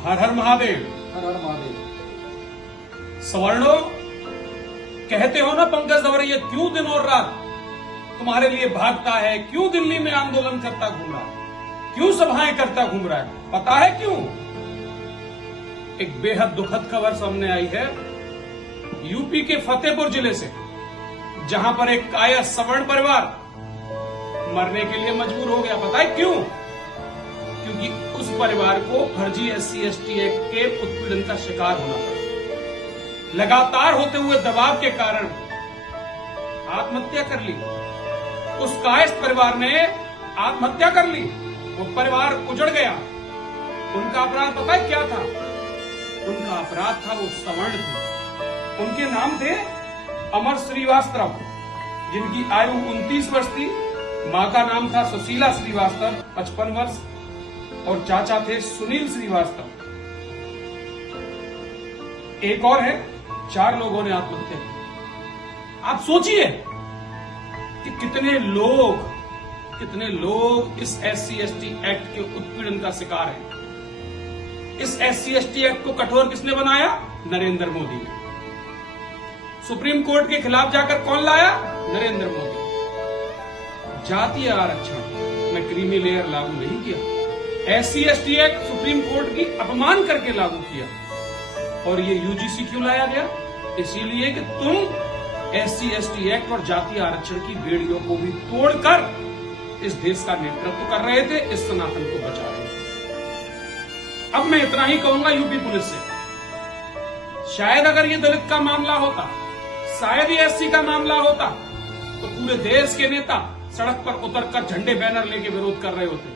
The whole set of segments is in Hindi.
हर हर महादेव। हर हर महादेव। सवर्णों, कहते हो ना पंकज दवरिया क्यों दिन और रात तुम्हारे लिए भागता है, क्यों दिल्ली में आंदोलन करता घूम रहा है, क्यों सभाएं करता घूम रहा है? पता है क्यों? एक बेहद दुखद खबर सामने आई है यूपी के फतेहपुर जिले से, जहां पर एक काया सवर्ण परिवार मरने के लिए मजबूर हो गया। पता है क्यों? क्योंकि उस परिवार को फर्जी SC/ST एक्ट के उत्पीड़न का शिकार होना पड़ा। लगातार होते हुए दबाव के कारण आत्महत्या कर ली। उस कायस्थ परिवार ने आत्महत्या कर ली। वो परिवार उजड़ गया। उनका अपराध पता है क्या था? उनका अपराध था वो सवर्ण थे। उनके नाम थे अमर श्रीवास्तव, जिनकी आयु 29 वर्ष थी। मां का नाम था सुशीला श्रीवास्तव, 55 वर्ष, और चाचा थे सुनील श्रीवास्तव। एक और है, 4 लोगों ने आत्महत्या की। आप सोचिए कि कितने लोग इस SC/ST एक्ट के उत्पीड़न का शिकार हैं। इस SC/ST एक्ट को कठोर किसने बनाया? नरेंद्र मोदी ने। सुप्रीम कोर्ट के खिलाफ जाकर कौन लाया? नरेंद्र मोदी। जातीय आरक्षण में क्रीमी लेयर लागू नहीं किया। SC/ST एक्ट सुप्रीम कोर्ट की अपमान करके लागू किया। और ये UGC क्यों लाया गया? इसीलिए कि तुम SC/ST एक्ट और जातीय आरक्षण की बेड़ियों को भी तोड़कर इस देश का नेतृत्व कर रहे थे, इस सनातन को बचा रहे थे। अब मैं इतना ही कहूंगा यूपी पुलिस से, शायद अगर ये दलित का मामला होता, शायद ये SC का मामला होता, तो पूरे देश के नेता सड़क पर उतरकर झंडे बैनर लेके विरोध कर रहे होते।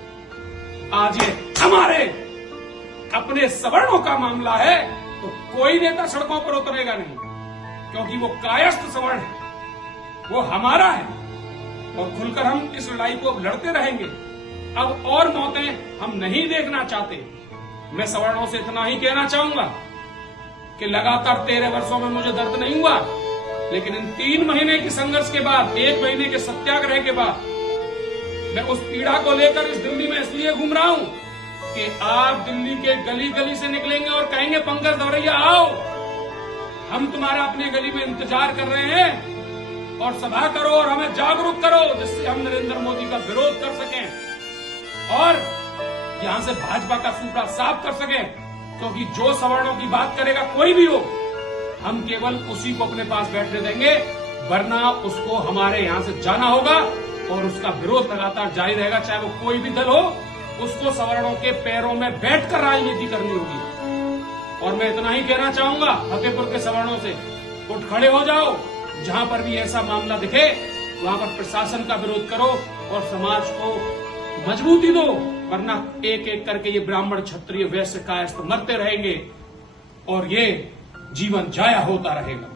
आज ये हमारे अपने सवर्णों का मामला है तो कोई नेता सड़कों पर उतरेगा नहीं, क्योंकि वो कायस्थ सवर्ण है, वो हमारा है। और खुलकर हम इस लड़ाई को अब लड़ते रहेंगे। अब और मौतें हम नहीं देखना चाहते। मैं सवर्णों से इतना ही कहना चाहूंगा कि लगातार 13 वर्षों में मुझे दर्द नहीं हुआ, लेकिन इन 3 महीने की संघर्ष के बाद, 1 महीने के सत्याग्रह के बाद, मैं उस पीड़ा को लेकर इस दिल्ली में इसलिए घूम रहा हूं कि आप दिल्ली के गली गली से निकलेंगे और कहेंगे पंकज दवरिया आओ, हम तुम्हारा अपने गली में इंतजार कर रहे हैं, और सभा करो और हमें जागरूक करो, जिससे हम नरेंद्र मोदी का विरोध कर सकें और यहां से भाजपा का सूपड़ा साफ कर सकें। क्योंकि जो सवर्णों की बात करेगा कोई भी हो, हम केवल उसी को अपने पास बैठने देंगे, वरना उसको हमारे यहां से जाना होगा और उसका विरोध लगातार जारी रहेगा, चाहे वो कोई भी दल हो। उसको सवर्णों के पैरों में बैठकर राजनीति करनी होगी। और मैं इतना ही कहना चाहूंगा फतेहपुर के सवर्णों से, उठ खड़े हो जाओ। जहां पर भी ऐसा मामला दिखे वहां पर प्रशासन का विरोध करो और समाज को मजबूती दो, वरना एक एक करके ये ब्राह्मण, क्षत्रिय, वैश्य, कायस्थ मरते रहेंगे और ये जीवन जाया होता रहेगा।